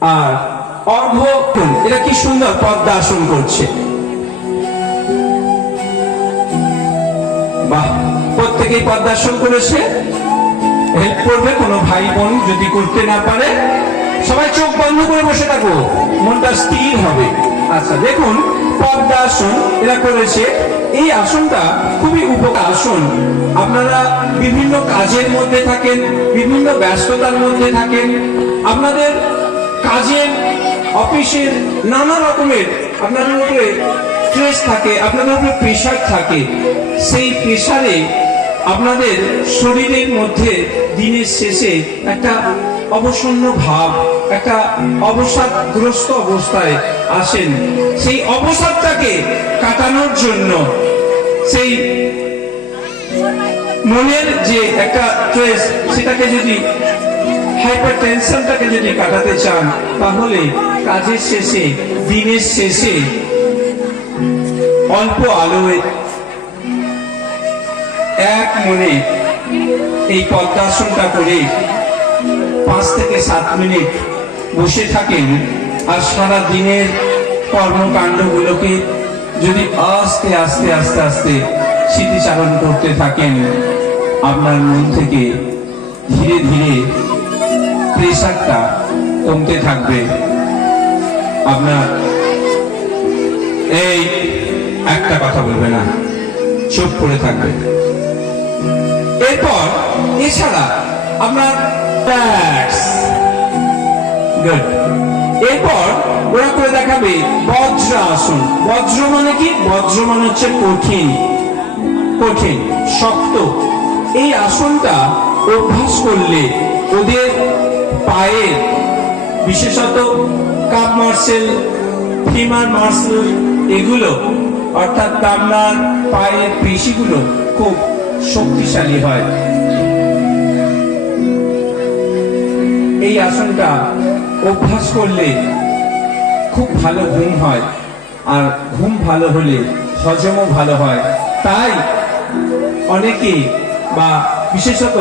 আর অর্ঘ এটা কি সুন্দর পদ্মাসন করছে। বাহ, প্রত্যেকেই পদ্মাসন করেছে। হেল্প করবে কোনো ভাই বোন যদি করতে না পারে। সবাই চোখ বন্ধ করে বসে থাকো, মনটা স্থির হবে। আচ্ছা দেখুন পদ্মাসন এরা করেছে। এই আসনটা খুবই উপকার আসন। আপনারা বিভিন্ন কাজের মধ্যে থাকেন, বিভিন্ন ব্যস্ততার মধ্যে থাকেন। আপনাদের কাজের, অফিসের নানা রকমের আপনাদের উপরে স্ট্রেস থাকে আপনাদের উপরে প্রেশার থাকে। সেই প্রেশারে আপনাদের শরীরের মধ্যে দিনের শেষে একটা অবসন্ন ভাব, একটা অবসাদগ্রস্ত অবস্থায় আসেন। সেই অবসাদটাকে কাটানোর জন্য সেই মনের যে একটা স্ট্রেস সেটাকে যদি হাইপার টেনশনটাকে যদি কাটাতে চান, তাহলে কাজের শেষে, দিনের শেষে, অল্প আলোয় এক মনে এই পদ্মাসনটা করে পাঁচ থেকে সাত মিনিট বসে থাকেন আর সারা দিনের কর্মকাণ্ডগুলোকে যদি আস্তে আস্তে আস্তে আস্তে স্মৃতিচারণ করতে থাকেন, আপনার মন থেকে ধীরে ধীরে প্রেশারটা কমতে থাকবে। আপনার এই একটা কথা বলবে না, চুপ করে থাকবে এরপর এছাড়া আপনার এরপর ওরা করে দেখাবে বজ্র আসন। বজ্র মানে কি? বজ্র মানে হচ্ছে কঠিন। কঠিন, শক্ত। এই আসনটা অভ্যাস করলে ওদের পায়ের বিশেষত কাপ মার্সেল ফিমার মার্সেল এগুলো, অর্থাৎ আপনার পায়ের পেশিগুলো খুব শক্তিশালী হয়। এই আসনটা অভ্যাস করলে খুব ভালো ঘুম হয়, আর ঘুম ভালো হলে হজমও ভালো হয়। তাই অনেকে বা বিশেষত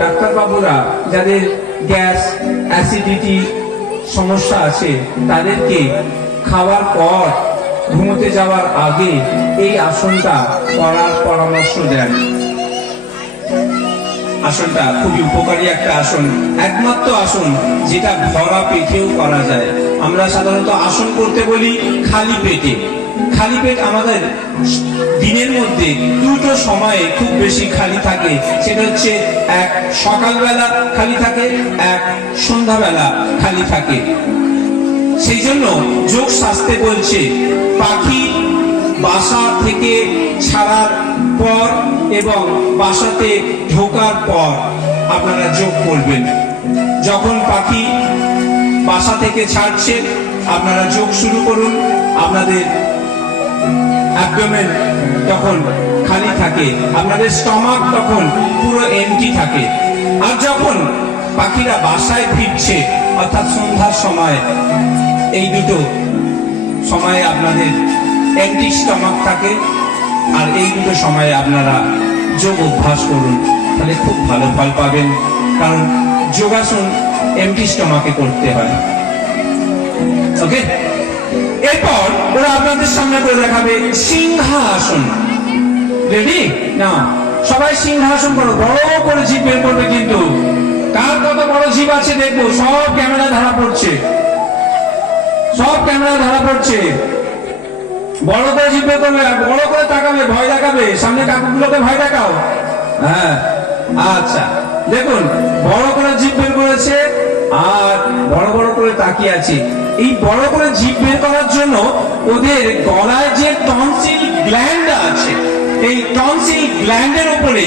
ডাক্তারবাবুরা যাদের গ্যাস অ্যাসিডিটি সমস্যা আছে, তাদেরকে খাওয়ার পর, ঘুমোতে যাওয়ার আগে এই আসনটা করার পরামর্শ দেন। আসনটা খুবই উপকারী একটা আসন, একমাত্র আসন যেটা ভরা পেটেও করা যায়। আমরা সাধারণত আসন করতে বলি খালি পেটে। খালি পেট আমাদের দিনের মধ্যে দুটো সময়ে খুব বেশি খালি থাকে। সেটা হচ্ছে এক সকালবেলা খালি থাকে, এক সন্ধ্যাবেলা খালি থাকে। সেই জন্য যোগ শাস্ত্রে বলছে, পাখি বাসা থেকে ছাড়ার পর এবং বাসাতে ঢোকার পর আপনারা যোগ করবেন। যখন পাখি বাসা থেকে ছাড়ছে, আপনারা যোগ শুরু করুন। আপনাদের অ্যাবডোমেন তখন খালি থাকে। আপনাদের স্টমাক তখন পুরো এমটি থাকে। আর যখন পাখিরা বাসায় ফিরছে, অর্থাৎ সন্ধ্যার সময়, এই দুটো সময়ে আপনাদের এমটি স্টমাক থাকে, আর এই দুটো সময়ে আপনারা যোগ অভ্যাস করুন। তাহলে খুব ভালো ফল পাবেন। কারণ যোগাসন এমটি স্টমাকে করতে হয়। ওকে এরপর ওরা আপনাদের সামনে করে দেখাবে। সিংহাসন। রেডি না সবাই সিংহাসন করো। বড় করে জিপ বের করবে কিন্তু। কার কত বড় জিপ আছে দেখব। সব ক্যামেরা ধরা পড়ছে। সব ক্যামেরা ধরা পড়ছে। বড় করে জিপ বের করবে আর বড় করে তাকাবে, ভয় দেখাবে। সামনে কাকুগুলোকে ভয় দেখাও। হ্যাঁ আচ্ছা। দেখুন, বড় করে জিপ বের করেছে আর বড় বড় করে তাকিয়ে আছে। এই বড় করে জিভ বের করার জন্য ওদের গলায় যে টনসিল গ্ল্যান্ড আছে, এই টনসিল গ্ল্যান্ডের উপরে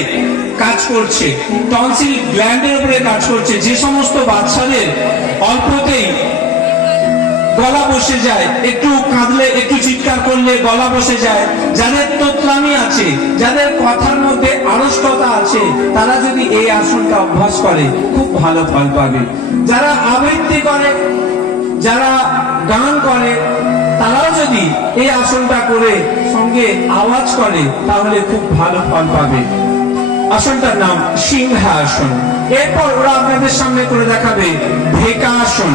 কাজ করছে। টনসিল গ্ল্যান্ডের উপরে কাজ করছে। যে সমস্ত বাচ্চাদের অল্পতেই গলা বসে যায়। একটু কাঁদলে, একটু চিৎকার করলে গলা বসে যায়। যাদের তোতলামি আছে, যাদের কথার মধ্যে আড়ষ্টতা আছে, তারা যদি এই আসনটা অভ্যাস করে, খুব ভালো ফল পাবে। যারা আবৃত্তি করে, যারা গান করে, তারাও যদি এই আসনটা করে, সঙ্গে আওয়াজ করে, তাহলে খুব ভালো ফল পাবে। আসনটার নাম সিংহাসন। এরপর ওরা আপনাদের সামনে করে দেখাবে ভেকাসন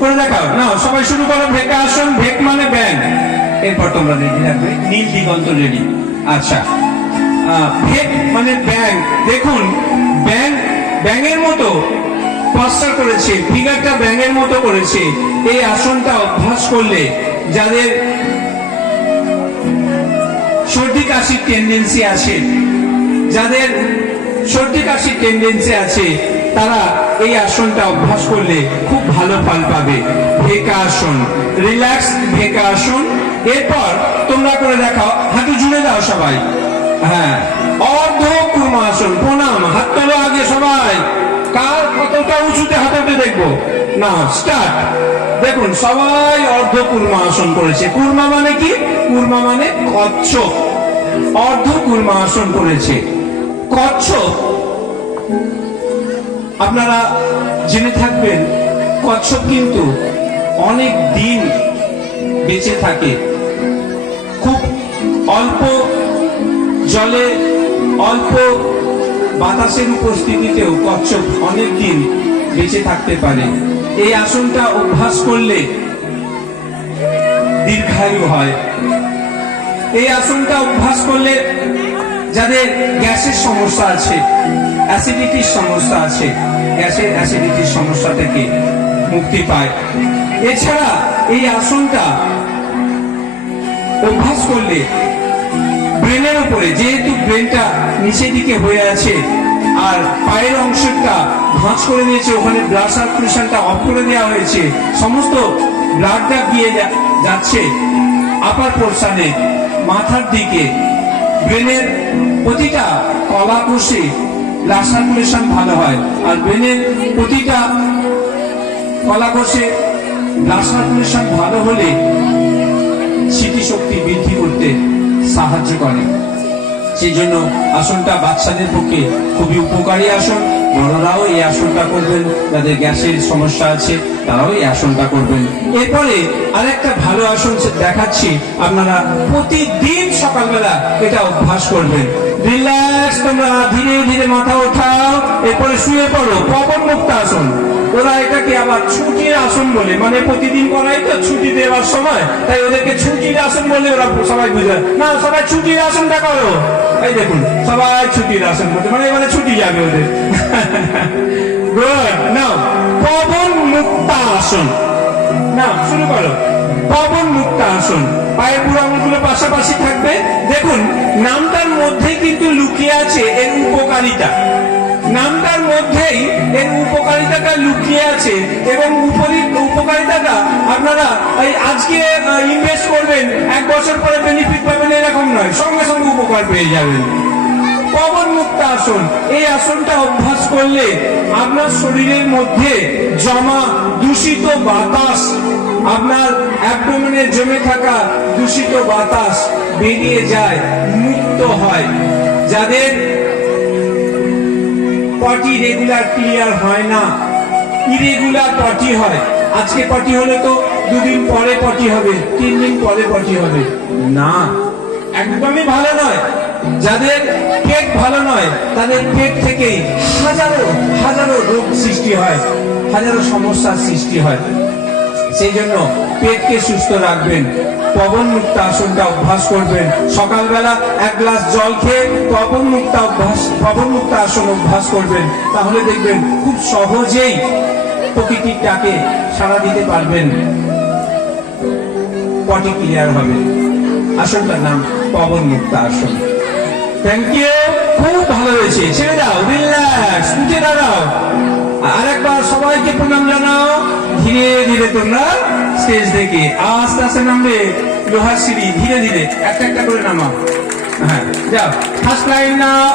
করে দেখাও। নাও সবাই শুরু করো, ভেকা আসন, ভেক মানে ব্যাং এরপর তোমরা রেডি রাখবে নীল দিগন্ত রেডি। আচ্ছা ভেক মানে ব্যাং। দেখুন, ব্যাং, ব্যাঙের মতো পাস্টার করেছে, ফিগারটা ব্যাঙের মতো করেছে। এই আসনটা অভ্যাস করলে যাদের সর্দি কাশির টেন্ডেন্সি আছে, যাদের সর্দি কাশির টেন্ডেন্সি আছে, তারা এই আসনটা অভ্যাস করলে খুব ভালো ফল পাবে। ভেকা আসন। রিল্যাক্স ভেকা আসন। এরপর তোমরা করে দেখাও, হাঁটু জুড়ে দাও সবাই। হ্যাঁ অর্ধ কুর্মা আসন, প্রণাম, হাত তোলো আগে সবাই। কার কতটা উঁচুতে দেখব? না স্টার্ট দেখুন, সবাই অর্ধ কুর্মা আসন করেছে। কুর্মা মানে কি? কুর্মা মানে কচ্ছপ। অর্ধ কুর্মা আসন করেছে। কচ্ছপ। আপনারা জেনে থাকবেন, কচ্ছপ কিন্তু অনেক দিন বেঁচে থাকে। খুব অল্প জলে, অল্প বাতাসের উপস্থিতিতেও কচ্ছপ অনেক দিন বেঁচে থাকতে পারে। এই আসনটা অভ্যাস করলে দীর্ঘায়ু হয়। এই আসনটা অভ্যাস করলে যাদের গ্যাসের সমস্যা আছে অ্যাসিডিটির সমস্যা আছে। গ্যাসের অ্যাসিডিটির সমস্যা থেকে মুক্তি পায়। এছাড়া এই আসনটা অভ্যাস করলে ব্রেনের উপরে, যেহেতু ব্রেনটা নিচের দিকে হয়ে আছে, আর পায়ের অংশটা ভাঁজ করে দিয়েছে ওখানে ব্লাড সার্কুলেশনটা অফ করে দেওয়া হয়েছে, সমস্ত ব্লাডটা গিয়ে যাচ্ছে আপার পোর্শনে মাথার দিকে, ব্রেনের প্রতিটা কলা কোষে ব্লাড সার্কুলেশন ভালো হয়। আর ব্রেনের প্রতিটা কলা কোষে ব্লাড সার্কুলেশন ভালো হলে স্মৃতিশক্তি বৃদ্ধি করতে সাহায্য করে। সেই জন্য আসনটা বাচ্চাদের পক্ষে খুবই উপকারী আসন। বড়রাও এই আসনটা করবেন, যাদের গ্যাসের সমস্যা আছে, তারাও এই আসনটা করবেন। এরপরে আরেকটা ভালো আসন দেখাচ্ছি। আপনারা প্রতিদিন সকালবেলা এটা অভ্যাস করবেন। রিল্যাক্স তোমরা ধীরে ধীরে মাথা ওঠাও এরপরে শুয়ে পড়ো পবন মুক্ত আসন। ওরা এটাকে আবার ছুটির আসন বলে। মানে প্রতিদিন করাই তো ছুটি দেওয়ার সময়। তাই ওদেরকে ছুটির আসন বলে ওরা সবাই বুঝে না। সবাই ছুটির আসনটা করো। এই দেখুন, সবাই ছুটির আসন করতে মানে এবারে ছুটি যাবে ওদের। গুড নাও পবন মুক্তা আসন। না শুরু করো। পবন মুক্ত আসন। পায়ের বুড়ো আঙুলগুলো পাশাপাশি থাকবে। দেখুন, নামটার মধ্যে কিন্তু লুকিয়ে আছে এর উপকারিতা। নামটার মধ্যেই এর উপকারিতাটা লুকিয়ে আছে এবং উপকারিতাটা আপনারা এই আজকে ইনভেস্ট করবেন, এক বছর পরে বেনিফিট পাবেন এরকম নয়, সঙ্গে সঙ্গে উপকার পেয়ে যাবেন। পবন মুক্ত আসন, এই আসনটা অভ্যাস করলে আপনার শরীরের মধ্যে জমা দূষিত বাতাস। আপনার অ্যাবডোমেনে জমে থাকা দূষিত বাতাস বেরিয়ে যায়, মুক্ত হয়। যাদের পটি রেগুলার ক্লিয়ার হয় না, ইরেগুলার পটি হয়। আজকে পটি হলে তো দুদিন পরে পটি হবে, তিন দিন পরে পটি হবে। না, একদমই ভালো নয়। যাদের পেট ভালো নয়, তাদের পেট থেকেই হাজারো হাজারো রোগ সৃষ্টি হয়, হাজারো সমস্যার সৃষ্টি হয়। সেই জন্য পেটকে সুস্থ রাখবেন পবন মুক্ত আসনটা অভ্যাস করবেন। সকালবেলা এক গ্লাস জল খেয়ে পবন মুক্ত অভ্যাস পবন মুক্ত আসন অভ্যাস করবেন। তাহলে দেখবেন খুব সহজেই প্রকৃতির ডাকে সাড়া দিতে পারবেন। পটি ক্লিয়ার হবে। আসনটার নাম পবন মুক্ত আসন। থ্যাংক ইউ খুব ভালো হয়েছে। ছেড়ে দাও রিল্যাক্স উঠে দাঁড়াও। আরেকবার সবাইকে প্রণাম জানাও। ধীরে ধীরে তোমরা স্টেজ থেকে আস্তে আস্তে নামবে। লোহার সিঁড়ি, ধীরে ধীরে। একটা একটা করে নামাও। হ্যাঁ যাও। ফার্স্ট লাইন না